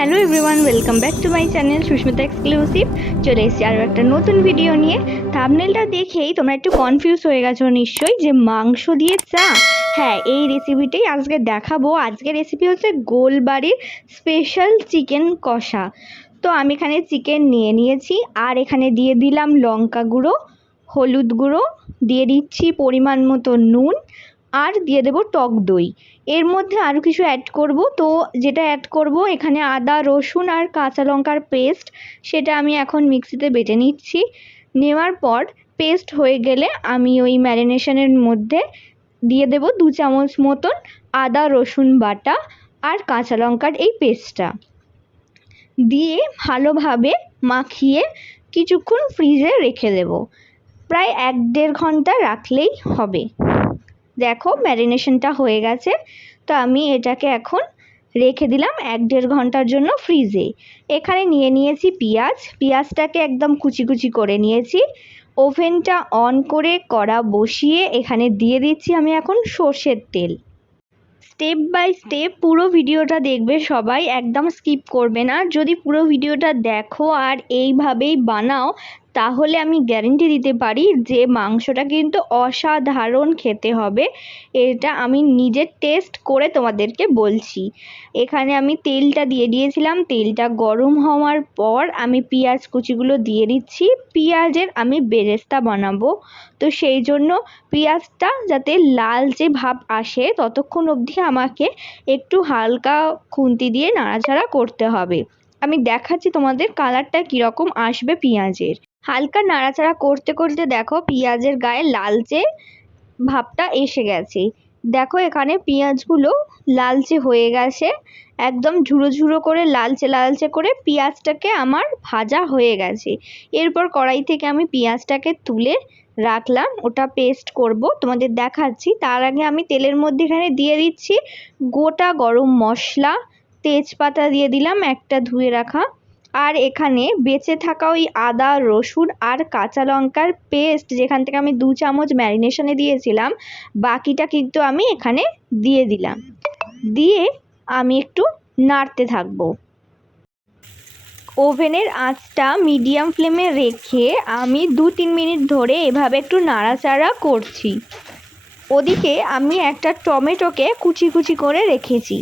Hello everyone, welcome back to my channel Susmita exclusive. চলে এসেছি আরও একটা নতুন ভিডিও নিয়ে। থাম্বনেলটা দেখেই তোমরা একটু কনফিউজ হয়ে গেছো নিশ্চয়ই যে মাংস দিয়ে চা। হ্যাঁ, এই রেসিপিটাই আজকে দেখাবো। আজকের রেসিপি হচ্ছে গোলবাড়ির স্পেশাল চিকেন কষা। তো আমি এখানে চিকেন নিয়েছি, আর এখানে দিয়ে দিলাম লঙ্কা গুঁড়ো, হলুদ গুঁড়ো, দিয়ে দিচ্ছি পরিমাণ মতো নুন, আর দিয়ে দেবো টক দই। এর মধ্যে আরও কিছু অ্যাড করব। তো যেটা অ্যাড করব এখানে আদা রসুন আর কাঁচা লঙ্কার পেস্ট, সেটা আমি এখন মিক্সিতে বেটে নিচ্ছি। নেওয়ার পর পেস্ট হয়ে গেলে আমি ওই ম্যারিনেশনের মধ্যে দিয়ে দেব 2 চামচ মতন আদা রসুন বাটা আর কাঁচা লঙ্কার এই পেস্টটা দিয়ে ভালোভাবে মাখিয়ে কিছুক্ষণ ফ্রিজে রেখে দেব। প্রায় 1-1.5 ঘন্টা রাখলেই হবে। দেখো ম্যারিনেশনটা হয়ে গেছে। তো আমি এটাকে এখন রেখে দিলাম 1-1.5 ঘন্টার জন্য ফ্রিজে। এখানে নিয়েছি পেঁয়াজটাকে একদম কুচি কুচি করে নিয়েছি। ওভেনটা অন করে কড়া বসিয়ে এখানে দিয়ে দিচ্ছি আমি এখন সর্ষের তেল। স্টেপ বাই স্টেপ পুরো ভিডিওটা দেখবে সবাই, একদম স্কিপ করবে না। যদি পুরো ভিডিওটা দেখো আর এইভাবেই বানাও, তাহলে আমি গ্যারেন্টি দিতে পারি যে মাংসটা কিন্তু অসাধারণ খেতে হবে। এটা আমি নিজের টেস্ট করে তোমাদেরকে বলছি। এখানে আমি তেলটা দিয়ে দিয়েছিলাম। তেলটা গরম হওয়ার পর আমি পেঁয়াজ কুচিগুলো দিয়ে দিচ্ছি। পেঁয়াজের আমি বেরেস্তা বানাবো, তো সেই জন্য পেঁয়াজটা যাতে লালচে ভাব আসে ততক্ষণ অবধি আমাকে একটু হালকা খুন্তি দিয়ে নাড়াচাড়া করতে হবে। আমি দেখাচ্ছি তোমাদের কালারটা কীরকম আসবে পেঁয়াজের। হালকা নাড়াচাড়া করতে করতে দেখো পেঁয়াজের গায়ে লালচে ভাবটা এসে গেছে। দেখো এখানে পেঁয়াজগুলো লালচে হয়ে গেছে, একদম ঝুড়ো ঝুড়ো করে লালচে লালচে করে পেঁয়াজটাকে আমার ভাজা হয়ে গেছে। এরপর কড়াই থেকে আমি পেঁয়াজটাকে তুলে রাখলাম, ওটা পেস্ট করব, তোমাদের দেখাচ্ছি। তার আগে আমি তেলের মধ্যে এখানে দিয়ে দিচ্ছি গোটা গরম মশলা, তেজপাতা দিয়ে দিলাম একটা ধুয়ে রাখা, আর এখানে বেঁচে থাকা ওই আদা রসুন আর কাঁচা লঙ্কার পেস্ট যেখান থেকে আমি 2 চামচ ম্যারিনেশনে দিয়েছিলাম, বাকিটা কিন্তু আমি এখানে দিয়ে দিলাম। দিয়ে আমি একটু নাড়তে থাকবো। ওভেনের আঁচটা মিডিয়াম ফ্লেমে রেখে আমি 2-3 মিনিট ধরে এভাবে একটু নাড়াচাড়া করছি। ওদিকে আমি একটা টমেটোকে কুচি কুচি করে রেখেছি।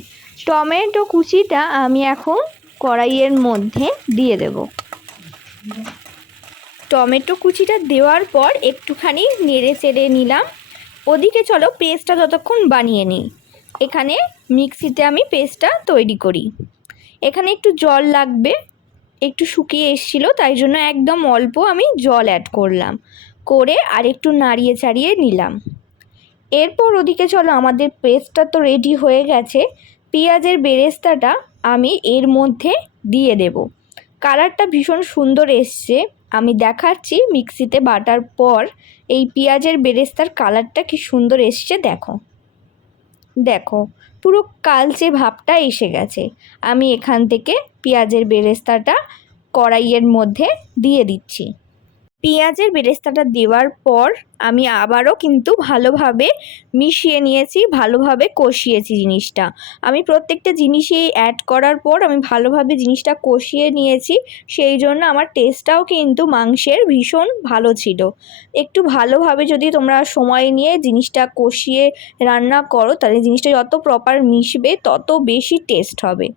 টমেটো কুচিটা আমি এখন কড়াইয়ের মধ্যে দিয়ে দেব। টমেটো কুচিটা দেওয়ার পর একটুখানি নেড়ে চেড়ে নিলাম। ওদিকে চলো পেস্টটা যতক্ষণ বানিয়ে নিই। এখানে মিক্সিতে আমি পেস্টটা তৈরি করি। এখানে একটু জল লাগবে, একটু শুকিয়ে এসেছিলো, তাই জন্য একদম অল্প আমি জল অ্যাড করলাম, করে আর একটু নাড়িয়ে চাড়িয়ে নিলাম। এরপর ওদিকে চলো আমাদের পেস্টটা তো রেডি হয়ে গেছে। পেঁয়াজের বেরেস্তাটা আমি এর মধ্যে দিয়ে দেব। কালারটা ভীষণ সুন্দর এসছে, আমি দেখাচ্ছি মিক্সিতে বাটার পর এই পেঁয়াজের বেরেস্তার কালারটা কি সুন্দর এসছে। দেখো দেখো পুরো কালচে ভাবটা এসে গেছে। আমি এখান থেকে পেঁয়াজের বেরেস্তাটা কড়াইয়ের মধ্যে দিয়ে দিচ্ছি। পেঁয়াজের বেরেস্তাটা দেওয়ার পর আমি আবারও কিন্তু ভালোভাবে মিশিয়ে নিয়েছি, ভালোভাবে কষিয়েছি জিনিসটা। আমি প্রত্যেকটা জিনিসই অ্যাড করার পর আমি ভালোভাবে জিনিসটা কষিয়ে নিয়েছি, সেই জন্য আমার টেস্টটাও কিন্তু মাংসের ভীষণ ভালো ছিল। একটু ভালোভাবে যদি তোমরা সময় নিয়ে জিনিসটা কষিয়ে রান্না করো, তাহলে জিনিসটা যত প্রপার মিশবে তত বেশি টেস্ট হবে।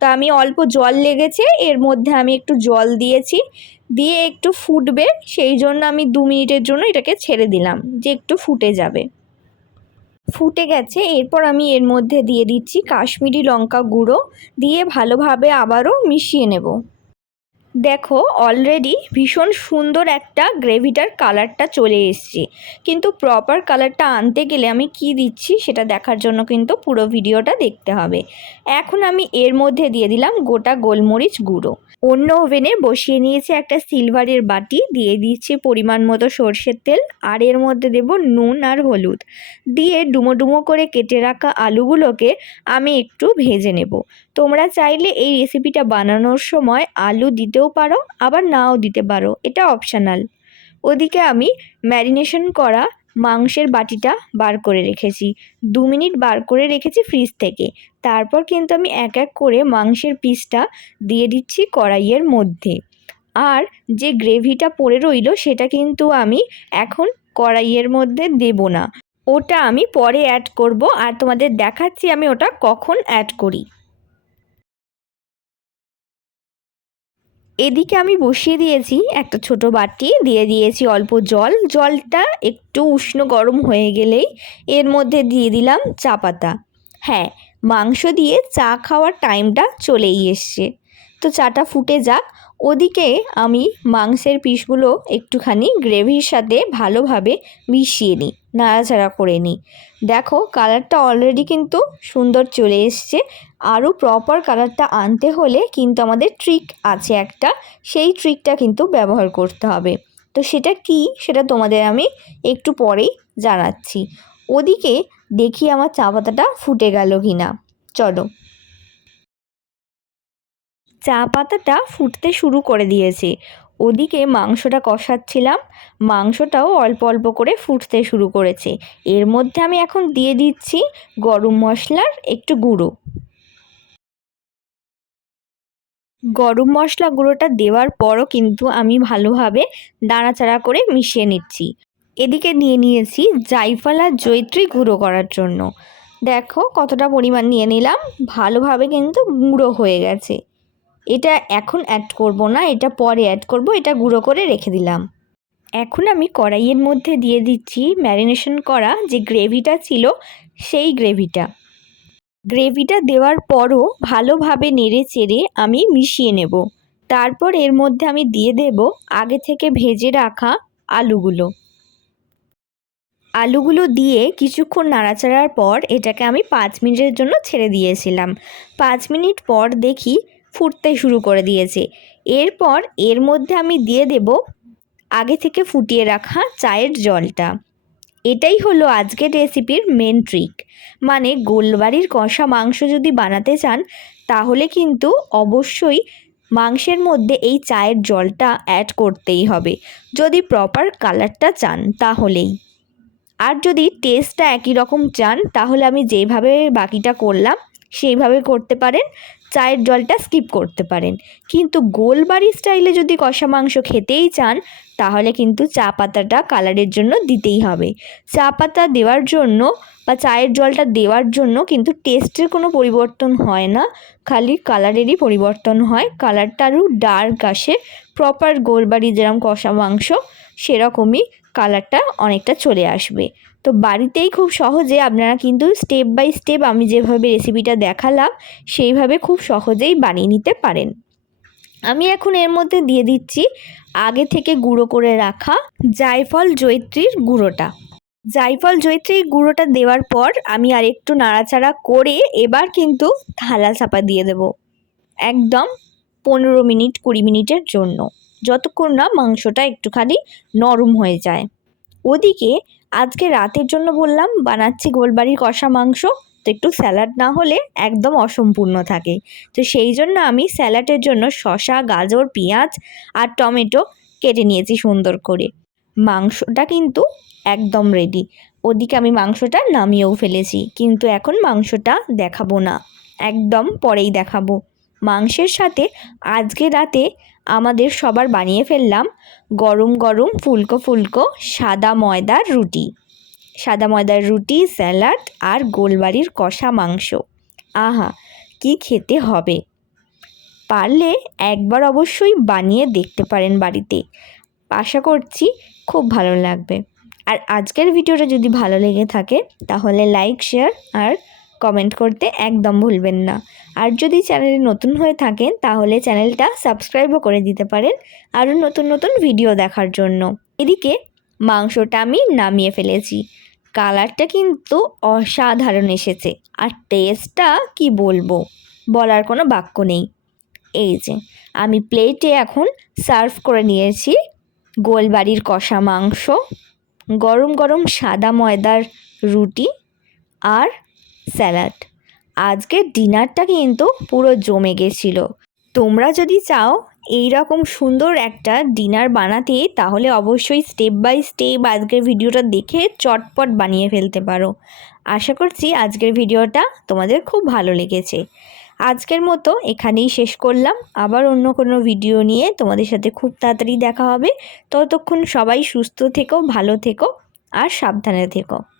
তা আমি অল্প জল লেগেছে, এর মধ্যে আমি একটু জল দিয়েছি, দিয়ে একটু ফুটবে, সেই জন্য আমি 2 মিনিটের জন্য এটাকে ছেড়ে দিলাম যে একটু ফুটে যাবে। ফুটে গেছে, এরপর আমি এর মধ্যে দিয়ে দিচ্ছি কাশ্মীরি লঙ্কা গুঁড়ো, দিয়ে ভালোভাবে আবারও মিশিয়ে নেব। দেখো অলরেডি ভীষণ সুন্দর একটা গ্রেভিটার কালারটা চলে এসছে, কিন্তু প্রপার কালারটা আনতে গেলে আমি কি দিচ্ছি সেটা দেখার জন্য কিন্তু পুরো ভিডিওটা দেখতে হবে। এখন আমি এর মধ্যে দিয়ে দিলাম গোটা গোলমরিচ গুঁড়ো। অন্য ওভেনে বসিয়ে নিয়েছি একটা সিলভারের বাটি, দিয়ে দিচ্ছি পরিমাণ মতো সর্ষের তেল, আর এর মধ্যে দেব নুন আর হলুদ, দিয়ে ডুমো ডুমো করে কেটে রাখা আলুগুলোকে আমি একটু ভেজে নেব। তোমরা চাইলে এই রেসিপিটা বানানোর সময় আলু দিতেও পারো, আবার নাও দিতে পারো, এটা অপশনাল। ওদিকে আমি ম্যারিনেশন করা মাংসের বাটিটা বার করে রেখেছি, 2 মিনিট বার করে রেখেছি ফ্রিজ থেকে। তারপর কিন্তু আমি এক এক করে মাংসের পিসটা দিয়ে দিচ্ছি কড়াইয়ের মধ্যে। আর যে গ্রেভিটা পড়ে রইল সেটা কিন্তু আমি এখন কড়াইয়ের মধ্যে দেব না, ওটা আমি পরে অ্যাড করব, আর তোমাদের দেখাচ্ছি আমি ওটা কখন অ্যাড করি। এদিকে আমি বসিয়ে দিয়েছি একটা ছোট বাটি, দিয়ে দিয়েছি অল্প জল। জলটা একটু উষ্ণ গরম হয়ে গেলেই এর মধ্যে দিয়ে দিলাম চা পাতা। হ্যাঁ, মাংস দিয়ে চা খাওয়ার টাইমটা চলেই এসছে, তো চাটা ফুটে যাক। ওদিকে আমি মাংসের পিসগুলো একটুখানি গ্রেভির সাথে ভালোভাবে মিশিয়ে নিই, নাড়াচাড়া করে নিই। দেখো কালারটা অলরেডি কিন্তু সুন্দর চলে এসছে। আরও প্রপার কালারটা আনতে হলে কিন্তু আমাদের ট্রিক আছে একটা, সেই ট্রিকটা কিন্তু ব্যবহার করতে হবে। তো সেটা কি, সেটা তোমাদের আমি একটু পরেই জানাচ্ছি। ওদিকে দেখি আমার চা পাতাটা ফুটে গেল কি না। চলো, চা পাতাটা ফুটতে শুরু করে দিয়েছে। ওদিকে মাংসটা কষাচ্ছিলাম, মাংসটাও অল্প অল্প করে ফুটতে শুরু করেছে। এর মধ্যে আমি এখন দিয়ে দিচ্ছি গরম মশলার একটু গুঁড়ো। গরম মশলা গুঁড়োটা দেওয়ার পরও কিন্তু আমি ভালোভাবে নাড়াচাড়া করে মিশিয়ে নিচ্ছি। এদিকে নিয়ে নিয়েছি জায়ফল আর জয়িত্রী গুঁড়ো করার জন্য। দেখো কতটা পরিমাণ নিয়ে নিলাম, ভালোভাবে কিন্তু গুঁড়ো হয়ে গেছে। এটা এখন অ্যাড করব না, এটা পরে অ্যাড করব, এটা গুঁড়ো করে রেখে দিলাম। এখন আমি কড়াইয়ের মধ্যে দিয়ে দিচ্ছি ম্যারিনেশন করা যে গ্রেভিটা ছিল সেই গ্রেভিটা দেওয়ার পরও ভালোভাবে নেড়ে চেড়ে আমি মিশিয়ে নেব। তারপর এর মধ্যে আমি দিয়ে দেব আগে থেকে ভেজে রাখা আলুগুলো দিয়ে কিছুক্ষণ নাড়াচাড়ার পর এটাকে আমি 5 মিনিটের জন্য ছেড়ে দিয়েছিলাম। 5 মিনিট পর দেখি ফুটতে শুরু করে দিয়েছে। এরপর এর মধ্যে আমি দিয়ে দেব আগে থেকে ফুটিয়ে রাখা চায়ের জলটা। এটাই হলো আজকের রেসিপির মেন ট্রিক। মানে গোলবাড়ির কষা মাংস যদি বানাতে চান তাহলে কিন্তু অবশ্যই মাংসের মধ্যে এই চায়ের জলটা অ্যাড করতেই হবে, যদি প্রপার কালারটা চান তাহলেই। আর যদি টেস্টটা একই রকম চান তাহলে আমি যেভাবে বাকিটা করলাম সেইভাবে করতে পারেন, চায়ের জলটা স্কিপ করতে পারেন। কিন্তু গোলবাড়ি স্টাইলে যদি কষা মাংস খেতেই চান তাহলে কিন্তু চা পাতাটা কালারের জন্য দিতেই হবে। চা পাতা দেওয়ার জন্য বা চায়ের জলটা দেওয়ার জন্য কিন্তু টেস্টের কোনো পরিবর্তন হয় না, খালি কালারেরই পরিবর্তন হয়। কালারটা আরও ডার্ক আসে, প্রপার গোলবাড়ি যেরকম কষা মাংস সেরকমই কালারটা অনেকটা চলে আসবে। তো বাড়িতেই খুব সহজে আপনারা কিন্তু স্টেপ বাই স্টেপ আমি যেভাবে রেসিপিটা দেখালাম সেইভাবে খুব সহজেই বানিয়ে নিতে পারেন। আমি এখন এর মধ্যে দিয়ে দিচ্ছি আগে থেকে গুঁড়ো করে রাখা জায়ফল জয়িত্রীর গুঁড়োটা দেওয়ার পর আমি আর একটু নাড়াচাড়া করে এবার কিন্তু থালা চাপা দিয়ে দেব একদম 15 মিনিট 20 মিনিটের জন্য, যতক্ষণ না মাংসটা একটুখানি নরম হয়ে যায়। ওদিকে আজকে রাতের জন্য বললাম বানাচ্ছি গোলবাড়ির কষা মাংস, তো একটু স্যালাড না হলে একদম অসম্পূর্ণ থাকে। তো সেই জন্য আমি স্যালাডের জন্য শসা, গাজর, পেঁয়াজ আর টমেটো কেটে নিয়েছি সুন্দর করে। মাংসটা কিন্তু একদম রেডি। ওদিকে আমি মাংসটা নামিয়েও ফেলেছি, কিন্তু এখন মাংসটা দেখাবো না, একদম পরেই দেখাবো। মাংসের সাথে আজকে রাতে আমাদের সবার বানিয়ে ফেললাম গরম গরম ফুলকো ফুলকো সাদা ময়দার রুটি, স্যালাড আর গোলবাড়ির কষা মাংস। আহা, কি খেতে হবে! পারলে একবার অবশ্যই বানিয়ে দেখতে পারেন বাড়িতে, আশা করছি খুব ভালো লাগবে। আর আজকের ভিডিওটা যদি ভালো লেগে থাকে তাহলে লাইক, শেয়ার আর কমেন্ট করতে একদম ভুলবেন না। আর যদি চ্যানেলে নতুন হয়ে থাকেন তাহলে চ্যানেলটা সাবস্ক্রাইবও করে দিতে পারেন আরও নতুন নতুন ভিডিও দেখার জন্য। এদিকে মাংসটা আমি নামিয়ে ফেলেছি, কালারটা কিন্তু অসাধারণ এসেছে, আর টেস্টটা কি বলবো, বলার কোনো বাক্য নেই। এই যে আমি প্লেটে এখন সার্ভ করে নিয়েছি গোলবাড়ির কষা মাংস, গরম গরম সাদা ময়দার রুটি আর স্যালাড। আজকের ডিনারটা কিন্তু পুরো জমে গেছিলো। তোমরা যদি চাও এই রকম সুন্দর একটা ডিনার বানাতে, তাহলে অবশ্যই স্টেপ বাই স্টেপ আজকের ভিডিওটা দেখে চটপট বানিয়ে ফেলতে পারো। আশা করছি আজকের ভিডিওটা তোমাদের খুব ভালো লেগেছে। আজকের মতো এখানেই শেষ করলাম। আবার অন্য কোনো ভিডিও নিয়ে তোমাদের সাথে খুব তাড়াতাড়ি দেখা হবে। ততক্ষণ সবাই সুস্থ থেকো, ভালো থেকো আর সাবধানে থেকো।